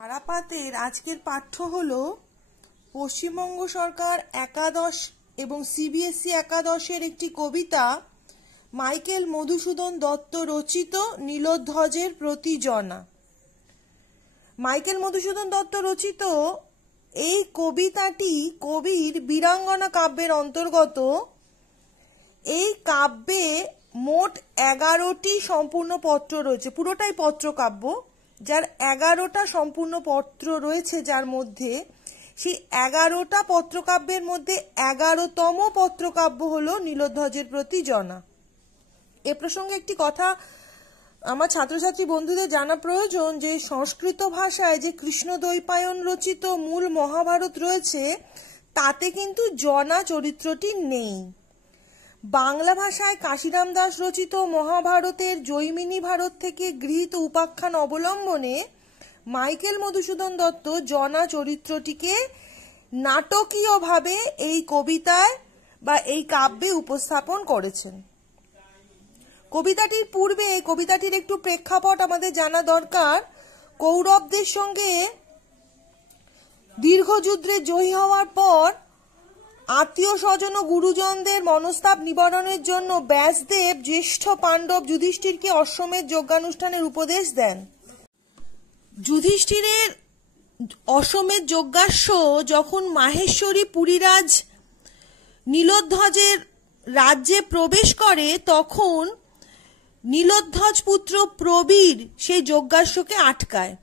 তারাপাতের আজকের পাঠ্য হলো পশ্চিমবঙ্গ সরকার একাদশ এবং সিবিএসই একাদশের একটি কবিতা মাইকেল মধুসূদন দত্ত রচিত নীলোধ্বজের প্রতি জনা। মাইকেল মধুসূদন দত্ত রচিত এই কবিতাটি কবির বীরাঙ্গনা কাব্যের অন্তর্গত। এই কাব্যে মোট 11টি সম্পূর্ণ পত্র রয়েছে, পুরোটাই পত্রকাব্য, যার 11টা সম্পূর্ণ পত্র রয়েছে, যার মধ্যে সেই 11টা পত্রকাব্যের মধ্যে 11তম পত্রকাব্য হলো নীলোধ্বজের প্রতি জনা। এ প্রসঙ্গে একটি কথা আমার ছাত্রছাত্রী বন্ধুদের জানা প্রয়োজন যে সংস্কৃত ভাষায় যে কৃষ্ণদ্বৈপায়ন রচিত মূল মহাভারত রয়েছে তাতে কিন্তু জনা চরিত্রটি নেই। বাংলা ভাষায় কাশিরাম দাস রচিত মহাভারতের জৈমিনী ভারত থেকে গৃহীত উপাখ্যান অবলম্বনে মাইকেল মধুসূদন দত্ত জনা চরিত্রটিকে নাটকীয়ভাবে এই কবিতায় বা এই কাব্যে উপস্থাপন করেছেন। কবিতাটির পূর্বে কবিতাটির একটু প্রেক্ষাপট আমাদের জানা দরকার। কৌরবদের সঙ্গে দীর্ঘ যুদ্ধে জয়ী হওয়ার পর আত্মীয় স্বজন ও গুরুজনদের মনস্তাপ নিবারণের জন্য ব্যাসদেব জ্যেষ্ঠ পাণ্ডব যুধিষ্ঠিরকে অশ্বমেধ যজ্ঞানুষ্ঠানের উপদেশ দেন। যুধিষ্ঠিরের অশ্বমেধ যজ্ঞাশ্ব যখন মাহেশ্বরী পুরীরাজ নীলোধ্বজের রাজ্যে প্রবেশ করে তখন নীলোধ্বজ পুত্র প্রবীর সেই যজ্ঞাশ্বকে আটকায়।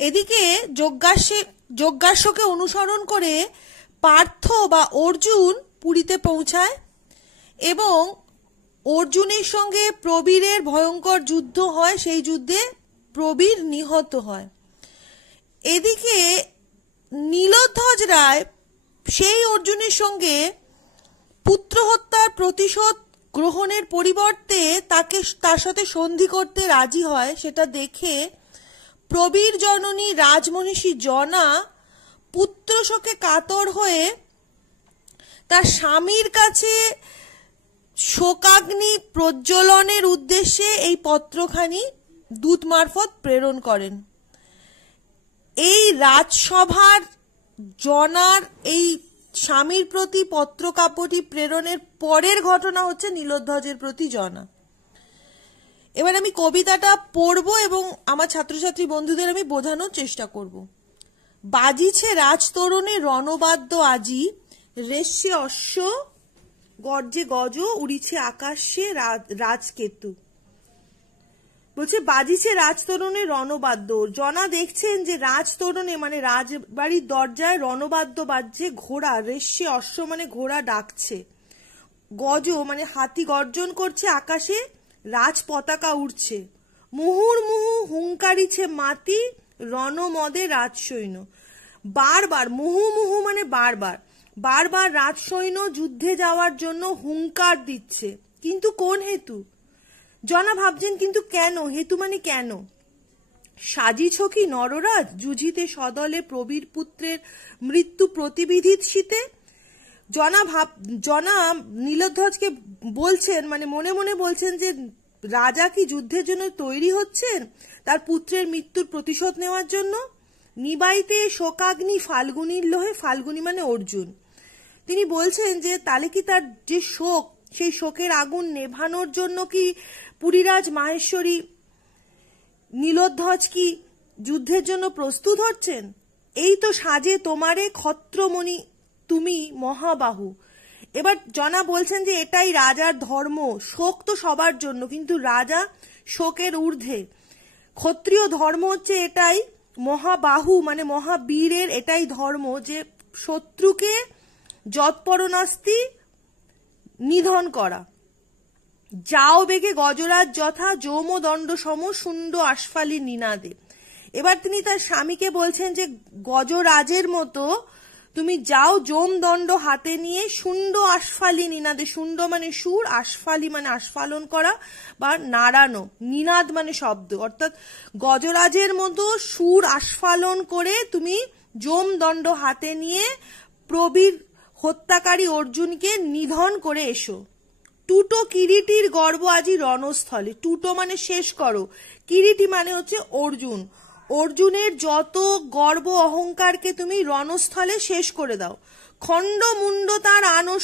এদিকে যজ্ঞাশ্বকে অনুসরণ করে পার্থ বা অর্জুন পুরীতে পৌঁছায় এবং অর্জুনের সঙ্গে প্রবীরের ভয়ঙ্কর যুদ্ধ হয়। সেই যুদ্ধে প্রবীর নিহত হয়। এদিকে নীলোধ্বজ রায় সেই অর্জুনের সঙ্গে পুত্র হত্যার প্রতিশোধ গ্রহণের পরিবর্তে তার সাথে সন্ধি করতে রাজি হয়। সেটা দেখে প্রবীর জননী রাজমহিষী জনা পুত্র শোকে কাতর হয়ে তার স্বামীর কাছে শোকাগ্নি প্রজ্বলনের উদ্দেশ্যে এই পত্রখানি দূত মারফত প্রেরণ করেন। এই রাজসভার জনার এই স্বামীর প্রতি পত্রকাব্যটি প্রেরণের পরের ঘটনা হচ্ছে নীলোধ্বজের প্রতি জনা। এবার আমি কবিতাটা পড়ব এবং আমার ছাত্রছাত্রী বন্ধুদের আমি বোঝানোর চেষ্টা করব। বাজিছে রাজতরণে রণবাদ্য আজি, রেশে অশ্ব গর্জে গজ, উড়িছে আকাশে রাজকেতু। বলছে বাজিছে রাজতরণে রণবাদ্য। জনা দেখছেন যে রাজতরণে মানে রাজবাড়ির দরজায় রণবাদ্য বাজছে, ঘোড়া, রেশে অশ্ব মানে ঘোড়া ডাকছে, গজ মানে হাতি গর্জন করছে, আকাশে রাজ পতাকা উঠছে, মুহুর্মুহু হুঙ্কারিছে মাতি, রণমদে রাজসৈন্য। বারবার মুহুমুহু মানে বারবার বারবার রাজসৈন্য যুদ্ধে যাওয়ার জন্য হুঙ্কার দিচ্ছে। কিন্তু কোন হেতু? জনা ভাবছেন কিন্তু কেন? হেতু মানে কেন? সাজিছ কি নররাজ যুঝিতে সদলে প্রবীর পুত্রের মৃত্যু প্রতিবিধিত শীতে। জনা নীলোধ্বজকে বলছেন, মানে মনে মনে বলছেন যে রাজা কি যুদ্ধের জন্য তৈরি হচ্ছেন তার পুত্রের মৃত্যুর প্রতিশোধ নেওয়ার জন্য। নিবাইতে শোকাগ্নি ফাল্গুনীর লোহে, ফাল্গুনী মানে অর্জুন। তিনি বলছেন যে তাহলে কি তার যে শোক, সেই শোকের আগুন নেভানোর জন্য কি পুরীরাজ মাহেশ্বরী নীলোধ্বজ কি যুদ্ধের জন্য প্রস্তুত হচ্ছেন? এই তো সাজে তোমারে ক্ষত্রমণি তুমি মহাবাহু। এবার জনা বলছেন যে এটাই রাজার ধর্ম। শোক তো সবার জন্য, কিন্তু রাজা শোকের ঊর্ধ্বে। ক্ষত্রিয় ধর্ম হচ্ছে এটাই, মহাবাহু মানে মহাবীরের এটাই ধর্ম যে শত্রুকে যৎপরনাস্তি নিধন করা। যাও বেগে গজরাজ যথা, যৌম দণ্ড সম শুণ্ড আশফালি নিনাদে। এবার তিনি তার স্বামীকে বলছেন যে গজরাজের মতো তুমি যাও, যৌম দণ্ড হাতে নিয়ে শুণ্ড আশফালি নিনাদে। শুণ্ড মানে সুর, আশফালি মানে আস্ফালন করা বা নাড়ানো, নিনাদ মানে শব্দ, অর্থাৎ গজরাজের মতো সুর আস্ফালন করে তুমি যৌম দণ্ড হাতে নিয়ে প্রবীর হত্যাকারী অর্জুনকে নিধন করে এসো। টুটো কিরিটির গর্ব আজি রণস্থলে। টুটো মানে শেষ করো, কিরিটি মানে হচ্ছে অর্জুন। অর্জুনের যত গর্ব অহংকারকে তুমি রণস্থলে শেষ করে দাও। খণ্ড মুন্ড তার আনো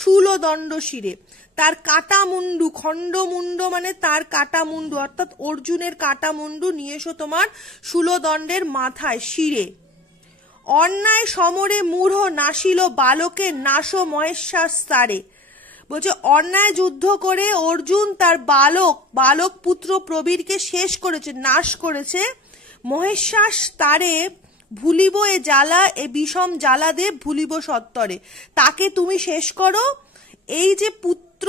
শূল দণ্ড শিরে, তার কাটা মুন্ডু, খণ্ড মুন্ড মানে তার কাটা মুন্ডু, অর্থাৎ অর্জুনের কাটা মুন্ডু নিয়ে এসো তোমার শূলদণ্ডের মাথায় শিরে। অন্যায় সমরে মূঢ় নাসিল বালকে নাশ মহেশ্বাস তারে। বলছে অন্যায় যুদ্ধ করে অর্জুন তার বালক পুত্র প্রবীরকে শেষ করেছে, নাশ করেছে। মহেশ্বাস তারে ভুলিব এ জ্বালা, এ বিষম জ্বালা দে ভুলিব সত্তরে। তাকে তুমি শেষ করো। এই যে পুত্র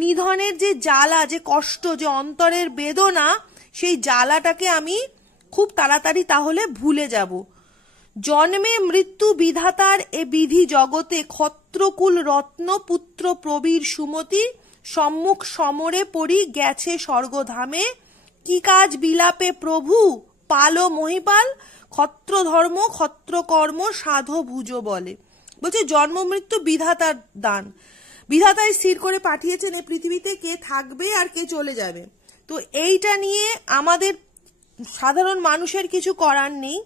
নিধনের যে জ্বালা, যে কষ্ট, যে অন্তরের বেদনা, সেই জ্বালাটাকে আমি খুব তাড়াতাড়ি তাহলে ভুলে যাব। জন্মে মৃত্যু বিধাতার এ বিধি জগতে, ক্ষত্রকুল রত্ন পুত্র প্রবীর সুমতি, সম্মুখ সমরে পড়ি গেছে স্বর্গধামে। কি কাজ বিলাপে প্রভু পালো মহিপাল, ক্ষত্র ধর্ম ক্ষত্র কর্ম সাধো ভুজ বলে। বলছে জন্ম মৃত্যু বিধাতার দান, বিধাতাই স্থির করে পাঠিয়েছেন এই পৃথিবীতে কে থাকবে আর কে চলে যাবে। তো এইটা নিয়ে আমাদের সাধারণ মানুষের কিছু করার নেই,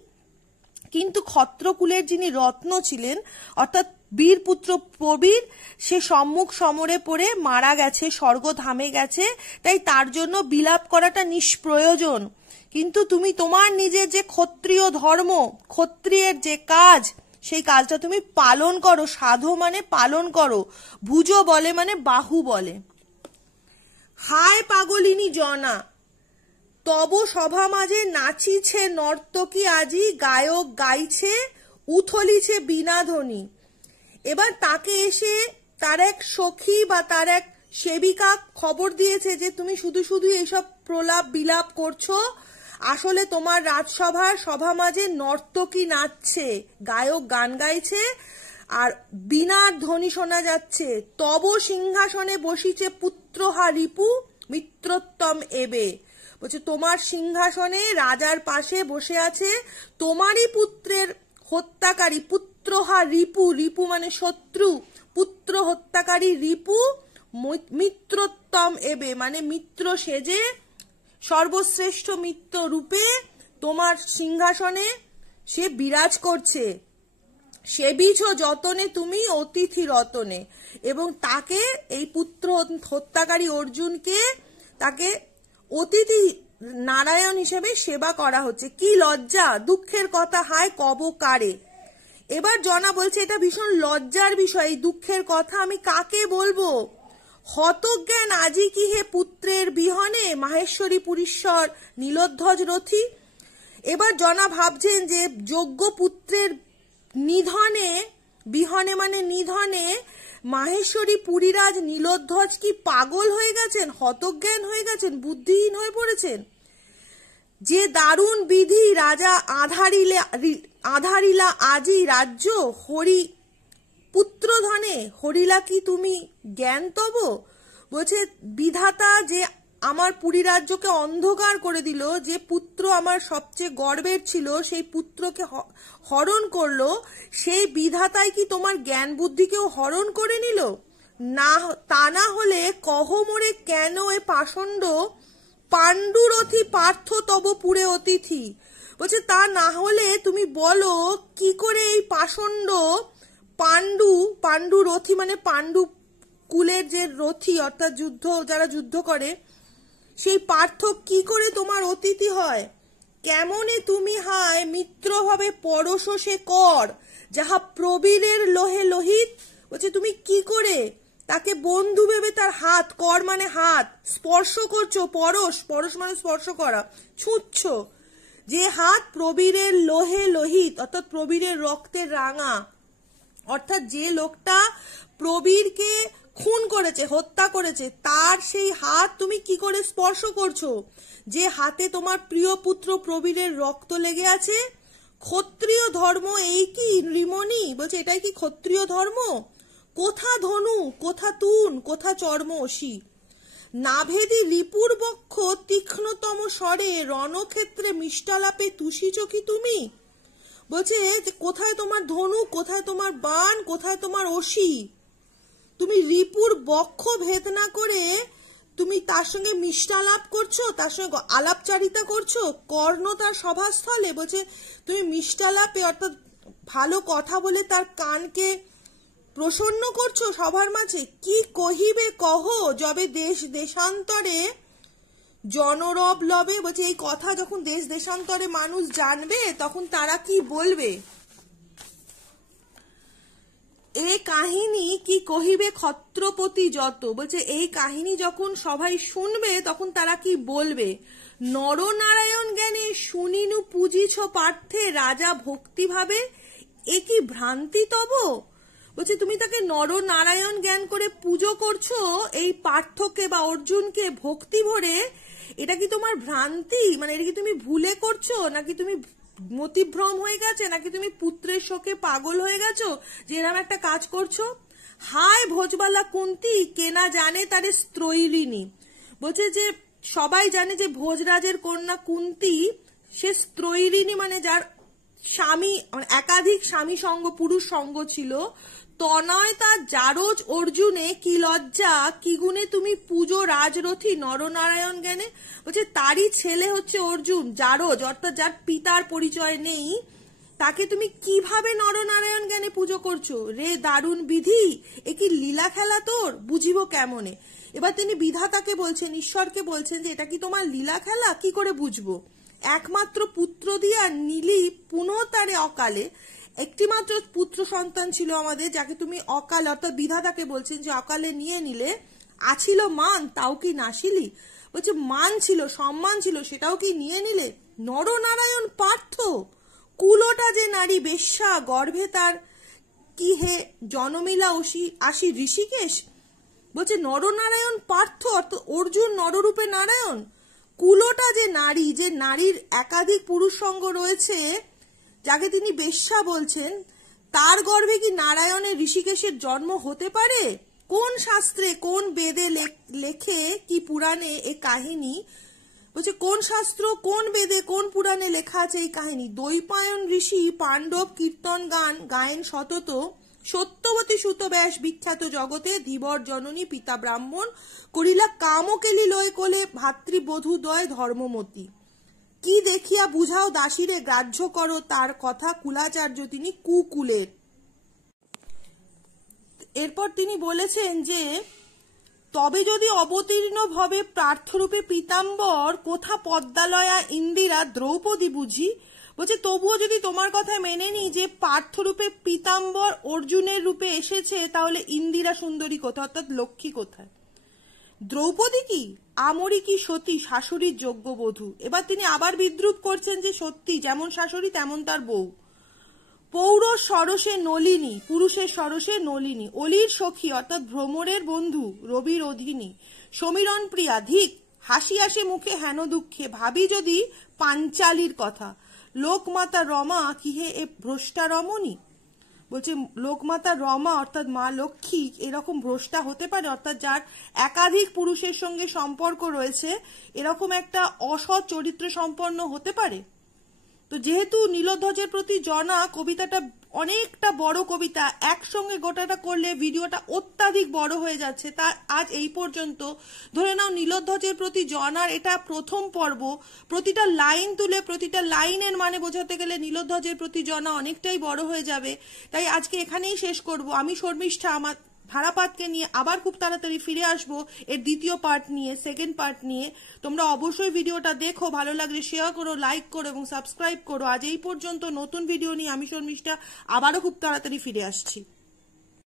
কিন্তু ক্ষত্রকুলের যিনি রত্ন ছিলেন অর্থাৎ বীরপুত্র প্রবীর, সে সম্মুখ সমরে পড়ে মারা গেছে, স্বর্গধামে গেছে, তাই তার জন্য বিলাপ করাটা নিষ্প্রয়োজন। কিন্তু তুমি তোমার নিজের যে ক্ষত্রিয় ধর্ম, ক্ষত্রিয়ের যে কাজ, সেই কাজটা তুমি পালন করো। সাধো মানে পালন করো, ভুজ বলে মানে বাহু বলে। হায় পাগলিনী জনা তব সভা মাঝে নাচিছে নর্তকী আজি, গায়ক গাইছে উথলিছে বিনাধ্বনি। এবার তাকে এসে তার এক সখী বা তার এক সেবিকা খবর দিয়েছে যে তুমি শুধু শুধু এইসব প্রলাপ বিলাপ করছো, আসলে তোমার রাজসভার সভা মাঝে নর্তকী নাচছে, গায়ক গান গাইছে, আর বীণার ধ্বনি শোনা যাচ্ছে। তব সিংহাসনে বসিছে পুত্রহা রিপু মিত্রোত্তম এবে। বলছে তোমার সিংহাসনে রাজার পাশে বসে আছে তোমারই পুত্রের হত্যাকারী, পুত্রহা রিপু, রিপু মানে শত্রু, পুত্র হত্যাকারী রিপু মিত্রোত্তম এবে মানে মিত্র সেজে, সর্বশ্রেষ্ঠ মিত্র রূপে তোমার সিংহাসনে সে বিরাজ করছে। সেবিছ যতনে তুমি অতিথি রতনে, এবং তাকে এই পুত্র হত্যাকারী অর্জুনকে তাকে অতিথি নারায়ণ হিসেবে সেবা করা হচ্ছে। কি লজ্জা, দুঃখের কথা হায় কব কারে। এবার জনা বলছে এটা ভীষণ লজ্জার বিষয়, এই দুঃখের কথা আমি কাকে বলবো। হতজ্ঞান আজি কি হে পুত্রের বিহনে, মাহেশ্বরী পুরীশ্বর নীলোধ্বজ রথী। এবার জনা ভাবছেন যে যোগ্য পুত্রের নিধনে, বিহনে মানে নিধনে, মাহেশ্বরী পুরীরাজ নীলোধ্বজ কি পাগল হয়ে গেছেন, হতজ্ঞান হয়ে গেছেন, বুদ্ধিহীন হয়ে পড়েছেন। যে দারুণ বিধি রাজা আধারিলা আজি রাজ্য, হরি পুত্র ধনে হরিলা কি তুমি জ্ঞান তব। বলছে বিধাতা যে আমার পুরী রাজ্যকে অন্ধকার করে দিল, যে পুত্র আমার সবচেয়ে গর্বের ছিল সেই পুত্রকে হরণ করলো, সেই বিধাতাই কি তোমার জ্ঞান বুদ্ধিকেও হরণ করে নিল। না তা না হলে কহ মোরে কেন এ পাষণ্ড, পাণ্ডুরথী পার্থ তব পুরে অতিথি। বলছে তা না হলে তুমি বলো কি করে এই পাষণ্ড পাণ্ডু রথী মানে পাণ্ডু কুলের যে রথী অর্থাৎ যারা যুদ্ধ করে, সেই পার্থ কি করে তোমার অতিথি হয়। কেমনে তুমি হায় মিত্র ভাবে পরশ সে কর, যাহা প্রবীরের লোহে লোহিত। বলছে তুমি কি করে তাকে বন্ধু ভেবে তার হাত, কর মানে হাত, স্পর্শ করছো, পরশ মানে স্পর্শ করা, ছুঁচ্ছ, যে হাত প্রবীরের লোহে লোহিত অর্থাৎ প্রবীরের রক্তের রাঙা, অর্থাৎ যে লোকটা প্রবীরকে খুন করেছে, হত্যা করেছে, তার সেই হাত তুমি কি করে স্পর্শ করছো, যে হাতে তোমার প্রিয় পুত্র প্রবীরের রক্ত লেগে আছে। ক্ষত্রিয় ধর্ম এই কি রিমণি। বলছে এটাই কি ক্ষত্রিয় ধর্ম। কোথা ধনু, কোথা তুন, কোথা চর্ম অসি, নাভেদি রিপুর বক্ষ তীক্ষ্ণতম স্বরে, রণক্ষেত্রে মিষ্টালাপে তুষি চকি তুমি। বলছে কোথায় তোমার ধনু, কোথায় তোমার বাণ, কোথায় তোমার অসি। তুমি রিপুর বক্ষ ভেদ না করে তুমি তার সঙ্গে মিষ্টালাপ করছো, তার সঙ্গে আলাপচারিতা করছো, কর্ণ তার সভাস্থলে। বলছে তুমি মিষ্টালাপে অর্থাৎ ভালো কথা বলে তার কানকে প্রসন্ন করছো সবার মাঝে। কি কহিবে কহ যবে দেশ দেশান্তরে জনরব লবে। বলছে এই কথা যখন দেশ দেশান্তরে মানুষ জানবে তখন তারা কি বলবে। এ কাহিনী কি কহিবে ক্ষত্রপতি যত। বলছে এই কাহিনী যখন সবাই শুনবে তখন তারা কি বলবে। নরনারায়ণ জ্ঞানে শুনিনু পুজিছ পার্থে রাজা ভক্তি ভাবে, এ কি ভ্রান্তি তব। বলছে তুমি তাকে নরনারায়ণ জ্ঞান করে পুজো করছো এই পার্থকে বা অর্জুনকে ভক্তি ভরে, এটা কি তোমার ভ্রান্তি, মানে এটা কি তুমি ভুলে করছো, নাকি তুমি মতিভ্রম হয়ে গেছে, নাকি তুমি পুত্রের শোকে পাগল হয়ে গেছো যে এরকম একটা কাজ করছো। হায় ভোজবালা কুন্তি কেনা জানে তারে স্ত্রৈরিণী। বলছে যে সবাই জানে যে ভোজরাজের কন্যা কুন্তি সে স্ত্রৈরিণী, মানে যার স্বামী মানে একাধিক স্বামী সঙ্গ পুরুষ সঙ্গ ছিল। তনয় তার জারজ অর্জুনে কি লজ্জা, কি গুণে তুমি পুজো রাজরথী নরনারায়ণ জ্ঞানে। বলছে তারই ছেলে হচ্ছে অর্জুন, জারজ অর্থাৎ যার পিতার পরিচয় নেই, তাকে তুমি কিভাবে নরনারায়ণ জ্ঞানে পুজো করছো রে। দারুণ বিধি, এ কি লীলা খেলা তোর, বুঝিব কেমনে। এবার তিনি বিধাতাকে বলছেন, ঈশ্বরকে বলছেন যে এটা কি তোমার লীলা খেলা, কি করে বুঝবো। একমাত্র পুত্র দিয়া নীলি পুনঃ তারে অকালে। একটি মাত্র পুত্র সন্তান ছিল আমাদের, যাকে তুমি অকালে অর্থাৎ বিধাতাকে বলছেন যে অকালে নিয়ে নিলে। আছিল মান তাও কি নাসিলি। বলছে মান ছিল, সম্মান ছিল, সেটাও কি নিয়ে নিলে। নরনারায়ণ পার্থ কুলোটা যে নারী বেশ্যা, গর্ভে তার কি হে জনমিলা আসি ঋষিকেশ। বলছে নরনারায়ণ পার্থ অর্থাৎ অর্জুন নররূপে নারায়ণ, কুলোটা যে নারী, যে নারীর একাধিক পুরুষ সঙ্গ রয়েছে, যাকে তিনি বেশ্যা বলছেন, তার গর্ভে কি নারায়ণের ঋষিকেশের জন্ম হতে পারে। কোন শাস্ত্রে কোন বেদে লেখে কি পুরাণে এ কাহিনী। বলছে কোন শাস্ত্র কোন বেদে কোন পুরাণে লেখা আছে এই কাহিনী। দৈপায়ন ঋষি পাণ্ডব কীর্তন গান গায়েন সতত, সত্যবতী সুত ব্যাস বিখ্যাত জগতে, ধীবর জননী পিতা ব্রাহ্মণ করিলা কামকেলি লয় কোলে, ভাতৃবধূদ্বয় ধর্মমতী। কি দেখিয়া বুঝাও দাসীরে গ্রাহ্য করো তার কথা, কুলাচার্য তিনি কুকুলের। এরপর তিনি বলেছেন যে তবে যদি অবতীর্ণ ভবে প্রার্থরূপে পীতাম্বর, কোথা পদ্মালয়া ইন্দিরা দ্রৌপদী বুঝি। বলছে তবুও যদি তোমার কথা মেনে নি যে পার্থরূপে পীতাম্বর অর্জুনের রূপে এসেছে, তাহলে ইন্দিরা সুন্দরী কোথায় অর্থাৎ লক্ষ্মী কোথায়। দ্রৌপদী কি আমরি কি সতী শাশুড়ির যোগ্য বধূ। এবার তিনি আবার বিদ্রুপ করছেন যে সত্যি যেমন শাশুড়ি তেমন তার বউ। পৌর সরসে নলিনী, পুরুষের সরসে নলিনী, অলির সখী অর্থাৎ ভ্রমরের বন্ধু, রবির অধীনী, সমীরণ প্রিয়া ধিক, হাসি আসে মুখে হেন দুঃখে, ভাবি যদি পাঞ্চালির কথা, লোকমাতা রমা কি হে এ ভ্রষ্টা রমণী। বলছে লোকমাতা রমা অর্থাৎ মা লক্ষ্মী এরকম ভ্রষ্টা হতে পারে, অর্থাৎ যার একাধিক পুরুষের সঙ্গে সম্পর্ক রয়েছে, এরকম একটা অসৎ চরিত্র সম্পন্ন হতে পারে। তো যেহেতু নীলধ্বজের প্রতি জনা কবিতাটা অনেকটা বড় কবিতা, একসঙ্গে গোটাটা করলে ভিডিওটা অত্যাধিক বড় হয়ে যাচ্ছে, তা আজ এই পর্যন্ত। ধরে নাও নীলধ্বজের প্রতি জনার এটা প্রথম পর্ব, প্রতিটা লাইন তুলে প্রতিটা লাইনের মানে বোঝাতে গেলে নীলধ্বজের প্রতি জনা অনেকটাই বড় হয়ে যাবে। তাই আজকে এখানেই শেষ করব। আমি শর্মিষ্ঠা আমার ধারাপাতকে নিয়ে আবার খুব তাড়াতাড়ি ফিরে আসবো এর দ্বিতীয় পার্ট নিয়ে, সেকেন্ড পার্ট নিয়ে। তোমরা অবশ্যই ভিডিওটা দেখো, ভালো লাগলে শেয়ার করো, লাইক করো এবং সাবস্ক্রাইব করো। আজ এই পর্যন্ত। নতুন ভিডিও নিয়ে আমি শর্মিষ্ঠা আবারও খুব তাড়াতাড়ি ফিরে আসছি।